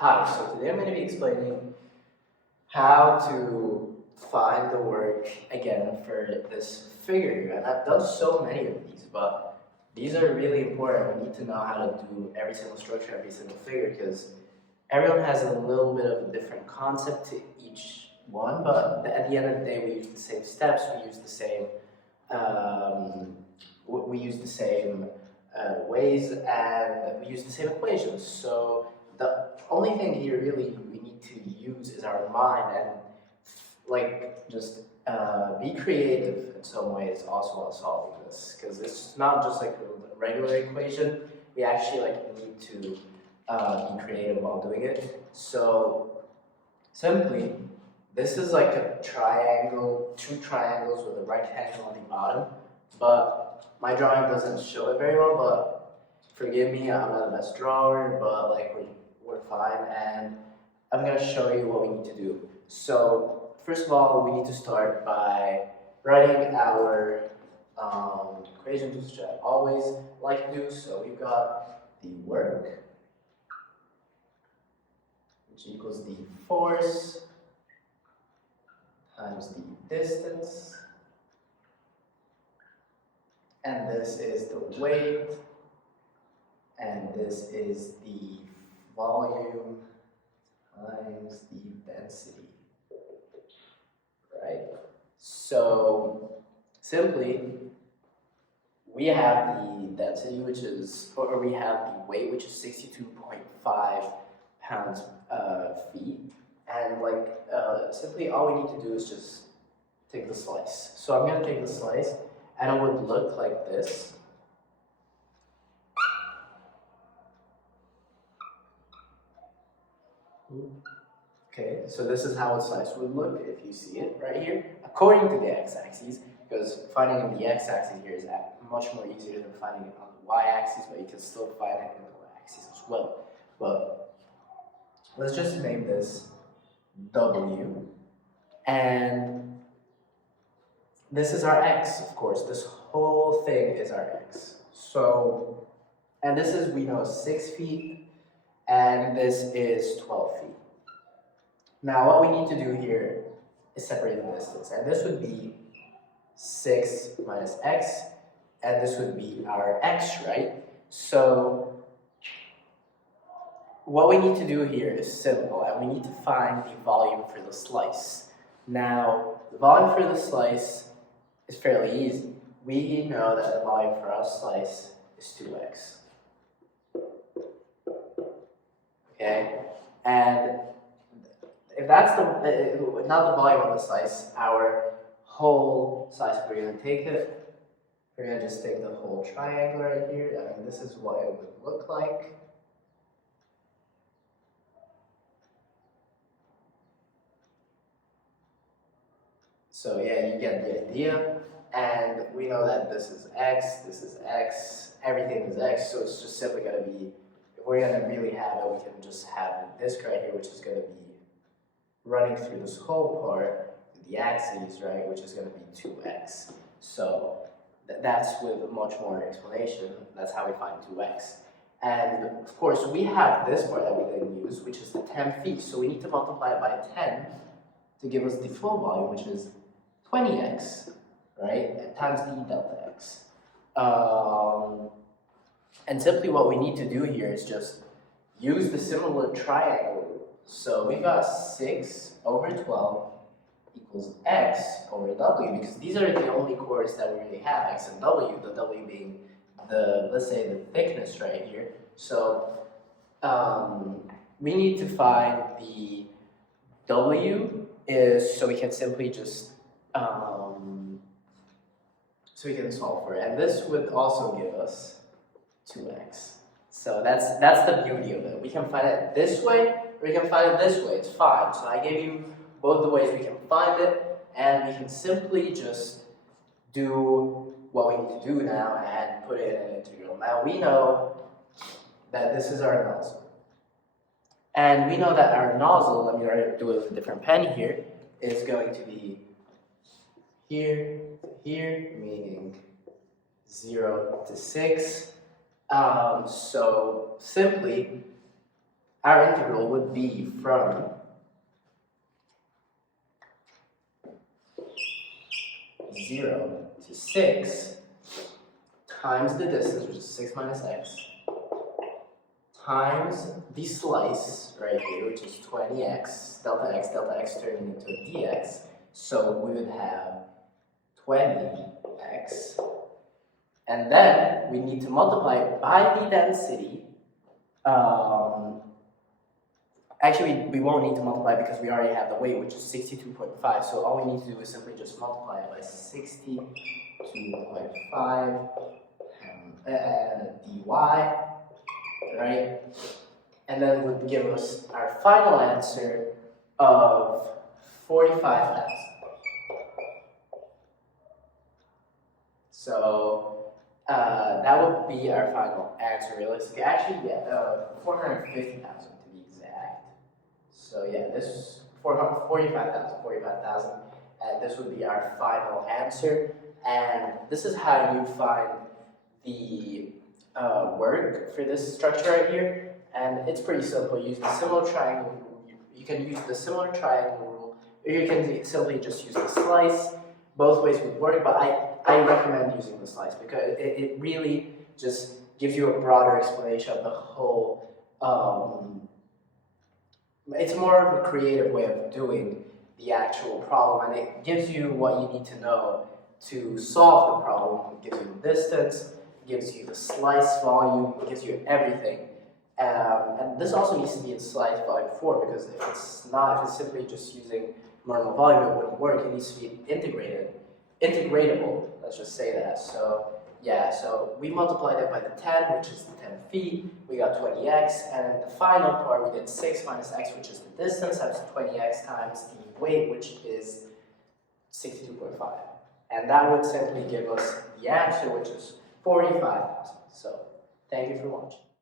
Hi, so today I'm going to be explaining how to find the work again for this figure here. And I've done so many of these, but these are really important. We need to know how to do every single structure, every single figure, because everyone has a little bit of a different concept to each one, but at the end of the day, we use the same steps, we use the same ways, and we use the same equations. So the only thing here really we need to use is our mind and just be creative in some ways also while solving this, because it's not just like a regular equation. We actually need to be creative while doing it. So simply, this is like a triangle, two triangles with a rectangle on the bottom, but my drawing doesn't show it very well, but forgive me, I'm not the best drawer, but we're fine, and I'm gonna show you what we need to do. So first of all, we need to start by writing our equations, which I always like to do. So we've got the work, which equals the force times the distance, and this is the weight, and this is the volume times the density, right? So simply, we have the density, which is, or we have the weight, which is 62.5 pounds feet, and simply all we need to do is just take the slice. So I'm going to take the slice, and it would look like this. Okay, so this is how a slice would look if you see it right here, according to the x-axis, because finding in the x-axis here is much more easier than finding it on the y-axis, but you can still find it in the y-axis as well. But let's just name this W, and this is our x, of course. This whole thing is our x. So, and this is, we know, 6 feet, and this is 12 feet. Now, what we need to do here is separate the distance, and this would be 6 minus x, and this would be our x, right? So, what we need to do here is simple, and we need to find the volume for the slice. Now, the volume for the slice is fairly easy. We know that the volume for our slice is 2x. Okay? And if that's not the volume of the slice, our whole slice, we're going to take it. We're going to just take the whole triangle right here. I mean, this is what it would look like. So yeah, you get the idea. And we know that this is x, everything is x, so it's just simply going to be, if we're going to really have it, we can just have the disk right here, which is going to be running through this whole part, the axis, right, which is going to be 2x. So that's with much more explanation. That's how we find 2x. And of course, we have this part that we didn't use, which is the 10 feet. So we need to multiply it by 10 to give us the full volume, which is 20x, right, times d delta x. And simply what we need to do here is just use the similar triangle rule. So we got 6 over 12 equals x over w, because these are the only coordinates that we really have, x and w, the w being the, let's say, the thickness right here. So we need to find the w is, so we can simply just, so we can solve for it. And this would also give us 2x. So that's the beauty of it. We can find it this way, or we can find it this way. It's fine. So I gave you both the ways we can find it, and we can simply just do what we need to do now and put it in an integral. Now we know that this is our nozzle. And we know that our nozzle, let me do it with a different pen here, is going to be here to here, meaning 0 to 6. So simply, our integral would be from 0 to 6 times the distance, which is 6 minus x, times the slice right here, which is 20x, delta x turning into a dx. So we would have 20x, and then we need to multiply it by the density. Actually, we won't need to multiply because we already have the weight, which is 62.5. So all we need to do is simply just multiply it by 62.5 dy, right? And then would give us our final answer of 45,000. So that would be our final answer, realistically. Actually, yeah, 450,000 to be exact. So yeah, this 45,000, and this would be our final answer. And this is how you find the work for this structure right here. And it's pretty simple. Use the similar triangle rule. You can use the similar triangle rule, or you can simply just use the slice. Both ways would work, but I recommend using the slice because it really just gives you a broader explanation of the whole. It's more of a creative way of doing the actual problem, and it gives you what you need to know to solve the problem. It gives you the distance, it gives you the slice volume, it gives you everything. And this also needs to be in slice volume 4 because if it's not, if it's simply just using normal volume, it wouldn't work. It needs to be integratable, let's just say that. So yeah, so we multiplied it by the 10, which is the 10 feet. We got 20x, and the final part we did 6 minus x, which is the distance, times 20x times the weight, which is 62.5. And that would simply give us the answer, which is 45,000. So thank you for watching.